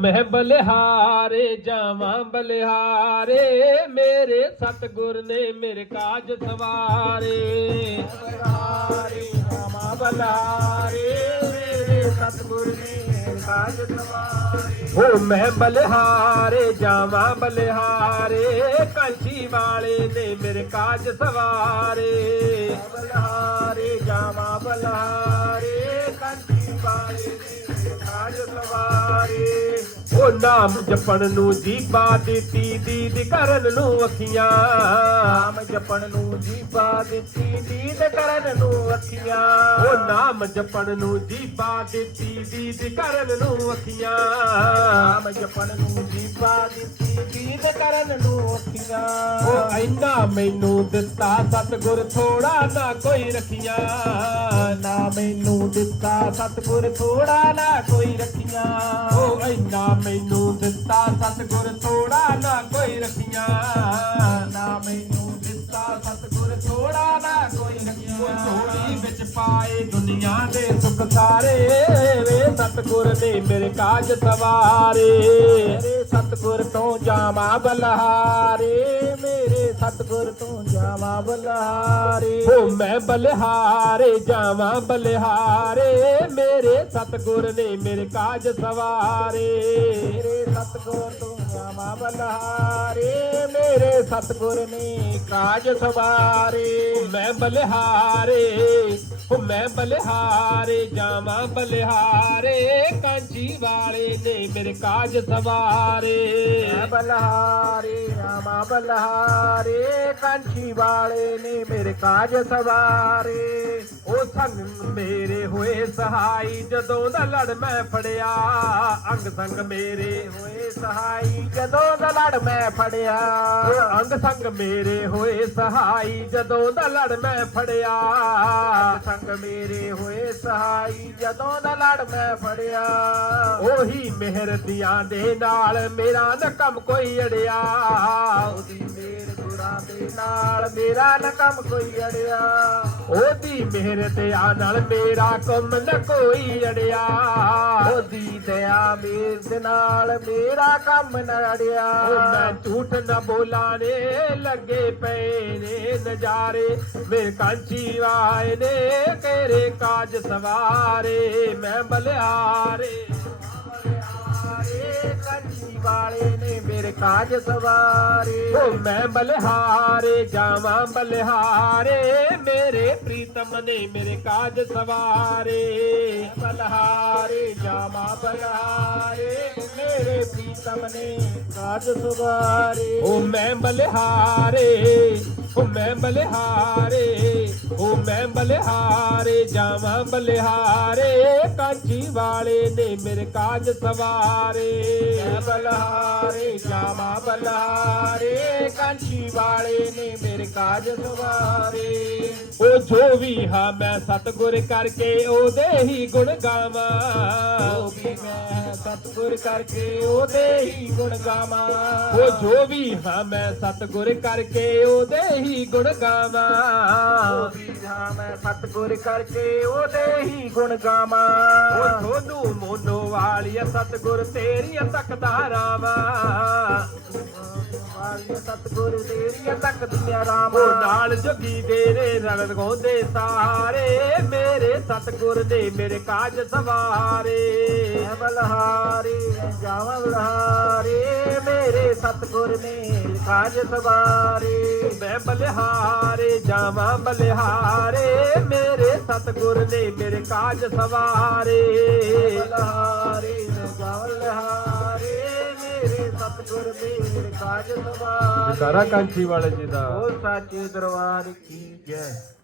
ਮੈਂ ਬਲਿਹਾਰੇ ਜਾਵਾਂ ਬਲਿਹਾਰੇ। ਮੇਰੇ ਸਤਗੁਰ ਨੇ ਮੇਰੇ ਕਾਜ ਸਵਾਰੇ। ਬਲਿਹਾਰੀ ਰਾਮਾ ਬਲਿਹਾਰੀ। ਮੇਰੇ ਸਤਿਗੁਰ ਨੇ ਕਾਜ ਸਵਾਰੇ। ਓ ਮੈਂ ਬਲਿਹਾਰੇ ਜਾਵਾਂ ਬਲਿਹਾਰੇ। ਕੰਚੀ ਵਾਲੇ ਨੇ ਮੇਰੇ ਕਾਜ ਸਵਾਰੇ। ਬਲਿਹਾਰੀ ਜਾਮਾ ਬਲਿਹਾਰੀ। ਨਾਮ ਜਪਣ ਨੂੰ ਜੀਬਾ ਦਿੱਤੀ ਦੀਦ ਕਰਨ ਨੂੰ ਅੱਖੀਆਂ। ਨਾਮ ਜਪਣ ਨੂੰ ਜੀਵਾ ਦਿੱਤੀ ਦੀਦ ਕਰਨ ਨੂੰ ਅੱਖੀਆਂ। ਓ ਨਾਮ ਜਪਣ ਨੂੰ ਜੀਬਾ ਦਿੱਤੀ ਦੀਦ ਕਰਨ ਨੂੰ ਅੱਖੀਆਂ। ਨਾਮ ਜਪਣ ਨੂੰ ਜੀਵਾ ਦਿੱਤੀ ਦੀਦ ਕਰਨ ਨੂੰ ਅੱਖੀਆਂ। ਓ ਐਨਾ ਮੈਨੂੰ ਦਿੱਤਾ ਸਤਗੁਰ ਥੋੜਾ ਨਾ ਕੋਈ ਰੱਖੀਆਂ। ਨਾ ਮੈਨੂੰ ਦਿੱਤਾ ਸਤਿਗੁਰ ਥੋੜਾ ਨਾ ਕੋਈ ਰੱਖੀਆਂ। ਓ ਐਨਾ ਮੈਨੂੰ ਦਿੱਤਾ ਸਤਗੁਰ ਥੋੜਾ ਨਾ ਕੋਈ ਰੱਖੀਆਂ। ਨਾ ਮੈਨੂੰ ਦਿੱਤਾ ਸਤਿਗੁਰ ਥੋੜਾ ਨਾ ਝੋਲੀ ਵਿੱਚ ਪਾਏ ਦੁਨੀਆ ਦੇ ਸੁੱਖ ਸਾਰੇ। ਵੇ ਸਤਗੁਰ ਨੇ ਮੇਰੇ ਕਾਜ ਸਵਾਰੇ। ਮੇਰੇ ਸਤਿਗੁਰ ਤੋਂ ਜਾਵਾਂ ਬਲਹਾਰੇ। ਮੇਰੇ ਸਤਿਗੁਰ ਤੋਂ ਜਾਵਾਂ ਬਲਹਾਰੇ। ਓ ਮੈਂ ਬਲਿਹਾਰੇ, ਜਾਵਾਂ ਬਲਿਹਾਰੇ। ਮੇਰੇ ਸਤਗੁਰ ਨੇ ਮੇਰੇ ਕਾਜ ਸਵਾਰੇ। ਮੇਰੇ ਸਤਿਗੁਰ ਤੋਂ ਜਾਵਾਂ ਬਲਹਾਰੇ। ਮੇਰੇ ਸਤਿਗੁਰ ਨੇ ਕਾਜ ਸਵਾਰੇ। ਮੈਂ ਬਲਿਹਾਰੇ। ਓ ਮੈਂ ਬਲਿਹਾਰੇ ਜਾਵਾਂ ਬਲਿਹਾਰੇ। ਕਾਂਚੀ ਵਾਲੇ ਨੇ ਮੇਰੇ ਕਾਜ ਸਵਾਰੇ। ਮੈਂ ਬਲਹਾਰੇ ਰਾਮਾ ਬਲਹਾਰੇ। ਕੰਠੀ ਵਾਲੇ ਨੇ ਮੇਰੇ ਕਾਜ ਸਵਾਰੇ। ਉਹ ਸੰਗ ਮੇਰੇ ਹੋਏ ਸਹਾਈ ਜਦੋਂ ਦਾ ਲੜ ਮੈਂ ਫੜਿਆ। ਅੰਗ ਸੰਗ ਮੇਰੇ ਹੋਏ ਸਹਾਈ ਜਦੋਂ ਦਾ ਲੜ ਮੈਂ ਫੜਿਆ। ਅੰਗ ਸੰਗ ਮੇਰੇ ਹੋਏ ਸਹਾਈ ਜਦੋਂ ਦਾ ਲੜ ਮੈਂ ਫੜਿਆ। ਸੰਗ ਮੇਰੇ ਹੋਏ ਸਹਾਈ, ਜਦੋਂ ਦਾ ਲੜ ਮੈਂ ਫੜਿਆ, ਉਹੀ ਮਿਹਰ ਦੀਆਂ ਦੇ ਨਾਲ ਮੇਰਾ ਨਾ ਕੰਮ ਕੋਈ ਅੜਿਆ। ਉਹਦੀ ਮੇਰ ਗੁਰਾਂ ਦੇ ਨਾਲ ਮੇਰਾ ਨਾ ਕੰਮ ਕੋਈ ਅੜਿਆ। ਉਹਦੀ ਮਿਹਰ ਤੇ ਆ ਨਾਲ ਮੇਰਾ ਕੰਮ ਨਾ ਕੋਈ ਅੜਿਆ। ਉਹਦੀ ਦਇਆ ਮੇਰ ਦੇ ਨਾਲ ਮੇਰਾ ਕੰਮ ਨਾ ਅੜਿਆ। ਮੈਂ ਝੂਠ ਨਾ ਬੋਲਾਂ ਨੇ ਲੱਗੇ ਪਏ ਨੇ ਨਜ਼ਾਰੇ। ਮੇਰੇ ਕਾਂਚੀ ਵਾਏ ਨੇ ਤੇਰੇ ਕਾਜ ਸਵਾਰੇ ਮੈਂ ਬਲਿਆਰੇ ਬਲਿਹਾਰੇ ਕੰਚੀ ਵਾਲੇ ਨੇ ਮੇਰੇ ਕਾਜ ਸਵਾਰੇ। ਓ ਮੈਂ ਬਲਿਹਾਰੇ, ਜਾਵਾਂ ਬਲਿਹਾਰੇ। ਮੇਰੇ ਪ੍ਰੀਤਮ ਨੇ ਮੇਰੇ ਕਾਜ ਸਵਾਰੇ। ਬਲਹਾਰੇ ਜਾਮਾ ਬਲਹਾਰੇ। ਮੇਰੇ ਪ੍ਰੀਤਮ ਨੇ ਕਾਜ ਸਵਾਰੇ। ਓ ਮੈਂ ਬਲਿਹਾਰੇ। ਓ ਮੈਂ ਬਲਿਹਾਰੇ ਓ ਮੈਂ ਬਲਿਹਾਰੇ ਜਾਵਾਂ ਬਲਿਹਾਰੇ ਕਾਂਚੀ ਵਾਲੇ ਨੇ ਮੇਰੇ ਕਾਜ ਸਵਾਰੇ। ਮੈਂ ਬਲਹਾਰੇ ਜਾਮਾ ਬਲਹਾਰੇ ਕੰਚੀ ਵਾਲੇ ਨੇ ਮੇਰੇ ਕਾਜ ਸਵਾਰੇ। ਉਹ ਜੋ ਵੀ ਹਾਂ ਮੈਂ ਸਤਗੁਰ ਕਰਕੇ ਉਹਦੇ ਹੀ ਗੁਣ ਗਾਵਾਂ। ਉਹ ਵੀ ਮੈਂ ਸਤਿਗੁਰ ਕਰਕੇ ਉਹਦੇ ਹੀ ਗੁਣ ਗਾਵਾਂ। ਉਹ ਜੋ ਵੀ ਹਾਂ ਮੈਂ ਸਤਗੁਰ ਕਰਕੇ ਉਹਦੇ ਹੀ ਗੁਣ ਗਾਵਾਂ। ਉਹ ਵੀ ਹਾਂ ਮੈਂ ਸਤਿਗੁਰ ਕਰਕੇ ਉਹਦੇ ਹੀ ਗੁਣ ਗਾਵਾਂ। ਉਹ ਥੋਨੂੰ ਮੋਨੋ ਵਾਲੀਆ ਸਤਗੁਰ ਤੇਰੀਆਂ ਤਕਦਾਰਾਵਾਂ ਵਾਲੀਆਂ ਸਤਿਗੁਰ ਤੇਰੀਆਂ ਤੱਕ ਦੁਨੀਆ ਰਾਮ ਉਹ ਨਾਲ ਜੋਗੀ ਤੇਰੇ ਰਗਤ ਗਾਉਂਦੇ ਸਾਰੇ। ਮੇਰੇ ਸਤਗੁਰ ਨੇ ਮੇਰੇ ਕਾਜ ਸਵਾਰੇ। ਬਲਹਾਰੇ ਜਾਵਾਂ ਬਲਹਾਰੇ। ਸਤਿਗੁਰ ਨੇ ਕਾਜ ਸਵਾਰੇ ਮੈਂ ਬਲਿਹਾਰੇ ਜਾਵਾਂ ਬਲਿਹਾਰੇ ਮੇਰੇ ਸਤਗੁਰ ਨੇ ਮੇਰੇ ਕਾਜ ਸਵਾਰੇ। ਬਲਹਾਰੇ ਜਾਵਾਂ ਬਲਹਾਰੇ ਮੇਰੇ ਸਤਿਗੁਰ ਨੇ ਕਾਜ ਸਵਾਰੇ। ਕਾਰਾ ਕਾਂਚੀ ਵਾਲੇ ਜੀ ਦਾ। ਉਹ ਸਾਚੇ ਦਰਬਾਰ ਕੀ ਜੈ।